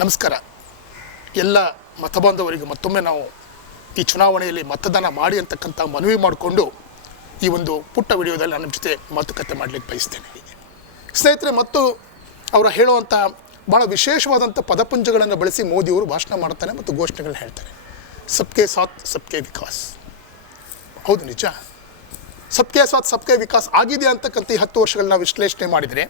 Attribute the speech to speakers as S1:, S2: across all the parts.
S1: ನಮಸ್ಕಾರ. ಎಲ್ಲ ಮತಬಾಂಧವರಿಗೆ ಮತ್ತೊಮ್ಮೆ ನಾವು ಈ ಚುನಾವಣೆಯಲ್ಲಿ ಮತದಾನ ಮಾಡಿ ಅಂತಕ್ಕಂಥ ಮನವಿ ಮಾಡಿಕೊಂಡು ಈ ಒಂದು ಪುಟ್ಟ ವಿಡಿಯೋದಲ್ಲಿ ನಾನು ಜೊತೆ ಮಾತುಕತೆ ಮಾಡಲಿಕ್ಕೆ ಬಯಸ್ತೇನೆ. ಸ್ನೇಹಿತರೆ, ಮತ್ತು ಅವರು ಹೇಳುವಂಥ ಭಾಳ ವಿಶೇಷವಾದಂಥ ಪದಪುಂಜಗಳನ್ನು ಬಳಸಿ ಮೋದಿಯವರು ಭಾಷಣ ಮಾಡ್ತಾರೆ ಮತ್ತು ಘೋಷಣೆಗಳನ್ನ ಹೇಳ್ತಾರೆ ಸಬ್ಕೆ ಸಾಥ್, ಸಬ್ಕೆ ವಿಕಾಸ್. ಹೌದು, ನಿಜ. ಸಬ್ಕೆ ಸಾಥ್, ಸಬ್ಕೆ ವಿಕಾಸ್ ಆಗಿದೆ ಅಂತಕ್ಕಂಥ ಈ ಹತ್ತು ವರ್ಷಗಳನ್ನ ವಿಶ್ಲೇಷಣೆ ಮಾಡಿದರೆ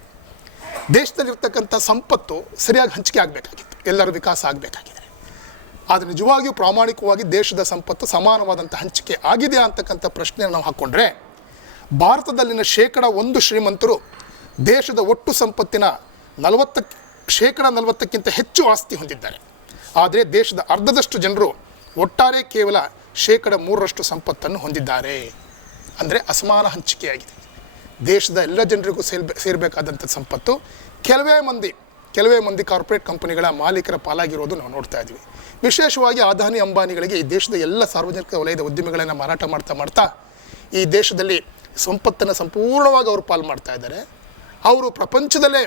S1: ದೇಶದಲ್ಲಿರ್ತಕ್ಕಂಥ ಸಂಪತ್ತು ಸರಿಯಾಗಿ ಹಂಚಿಕೆ ಆಗಬೇಕಾಗಿತ್ತು ಎಲ್ಲರ ವಿಕಾಸ ಆಗಬೇಕಾಗಿದೆ. ಆದರೆ ನಿಜವಾಗಿಯೂ ಪ್ರಾಮಾಣಿಕವಾಗಿ ದೇಶದ ಸಂಪತ್ತು ಸಮಾನವಾದಂಥ ಹಂಚಿಕೆ ಆಗಿದೆ ಅಂತಕ್ಕಂಥ ಪ್ರಶ್ನೆಯನ್ನು ನಾವು ಹಾಕ್ಕೊಂಡ್ರೆ ಭಾರತದಲ್ಲಿನ ಶೇಕಡ ಒಂದು ಶ್ರೀಮಂತರು ದೇಶದ ಒಟ್ಟು ಸಂಪತ್ತಿನ ನಲವತ್ತ, ಶೇಕಡ ನಲವತ್ತಕ್ಕಿಂತ ಹೆಚ್ಚು ಆಸ್ತಿ ಹೊಂದಿದ್ದಾರೆ. ಆದರೆ ದೇಶದ ಅರ್ಧದಷ್ಟು ಜನರು ಒಟ್ಟಾರೆ ಕೇವಲ ಶೇಕಡ ಮೂರರಷ್ಟು ಸಂಪತ್ತನ್ನು ಹೊಂದಿದ್ದಾರೆ. ಅಂದರೆ ಅಸಮಾನ ಹಂಚಿಕೆಯಾಗಿದೆ. ದೇಶದ ಎಲ್ಲ ಜನರಿಗೂ ಸೇರ್ಬೆ, ಸೇರಬೇಕಾದಂಥ ಸಂಪತ್ತು ಕೆಲವೇ ಮಂದಿ ಕೆಲವೇ ಮಂದಿ ಕಾರ್ಪೊರೇಟ್ ಕಂಪನಿಗಳ ಮಾಲೀಕರ ಪಾಲಾಗಿರೋದು ನಾವು ನೋಡ್ತಾ ಇದ್ದೀವಿ ವಿಶೇಷವಾಗಿ ಅದಾನಿ ಅಂಬಾನಿಗಳಿಗೆ ಈ ದೇಶದ ಎಲ್ಲ ಸಾರ್ವಜನಿಕ ವಲಯದ ಉದ್ಯಮಿಗಳನ್ನು ಮಾರಾಟ ಮಾಡ್ತಾ ಮಾಡ್ತಾ ಈ ದೇಶದಲ್ಲಿ ಸಂಪತ್ತನ್ನು ಸಂಪೂರ್ಣವಾಗಿ ಅವರು ಪಾಲು ಮಾಡ್ತಾ ಇದ್ದಾರೆ. ಅವರು ಪ್ರಪಂಚದಲ್ಲೇ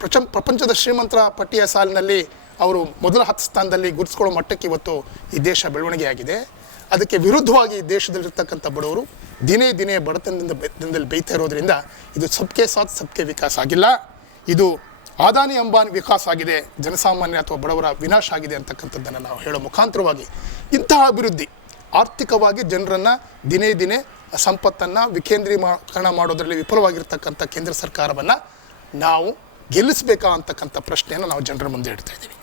S1: ಪ್ರಚ ಪ್ರಪಂಚದ ಶ್ರೀಮಂತರ ಪಟ್ಟಿಯ ಸಾಲಿನಲ್ಲಿ ಅವರು ಮೊದಲ ಹತ್ತು ಸ್ಥಾನದಲ್ಲಿ ಗುರುತಿಸ್ಕೊಳ್ಳೋ ಮಟ್ಟಕ್ಕೆ ಇವತ್ತು ಈ ದೇಶ ಬೆಳವಣಿಗೆಯಾಗಿದೆ. ಅದಕ್ಕೆ ವಿರುದ್ಧವಾಗಿ ಈ ದೇಶದಲ್ಲಿರ್ತಕ್ಕಂಥ ಬಡವರು ದಿನೇ ದಿನೇ ಬಡತನದಿಂದ ಬೈತಾ ಬೇಯ್ತಾ ಇರೋದ್ರಿಂದ ಇದು ಸಬ್ಕೆ ಸಾಥ್, ಸಬ್ಕೆ ವಿಕಾಸ ಆಗಿಲ್ಲ. ಇದು ಆದಾನಿ ಅಂಬಾನಿ ವಿಕಾಸ ಆಗಿದೆ, ಜನಸಾಮಾನ್ಯ ಅಥವಾ ಬಡವರ ವಿನಾಶ ಆಗಿದೆ ಅಂತಕ್ಕಂಥದ್ದನ್ನು ನಾವು ಹೇಳೋ ಮುಖಾಂತರವಾಗಿ ಇಂತಹ ಅಭಿವೃದ್ಧಿ ಆರ್ಥಿಕವಾಗಿ ಜನರನ್ನು ದಿನೇ ದಿನೇ ಸಂಪತ್ತನ್ನು ವಿಕೇಂದ್ರೀಕರಣ ಮಾಡೋದರಲ್ಲಿ ವಿಫಲವಾಗಿರ್ತಕ್ಕಂಥ ಕೇಂದ್ರ ಸರ್ಕಾರವನ್ನು ನಾವು ಗೆಲ್ಲಿಸಬೇಕಾ ಅಂತಕ್ಕಂಥ ಪ್ರಶ್ನೆಯನ್ನು ನಾವು ಜನರ ಮುಂದೆ ಇಡ್ತಾ ಇದ್ದೀವಿ.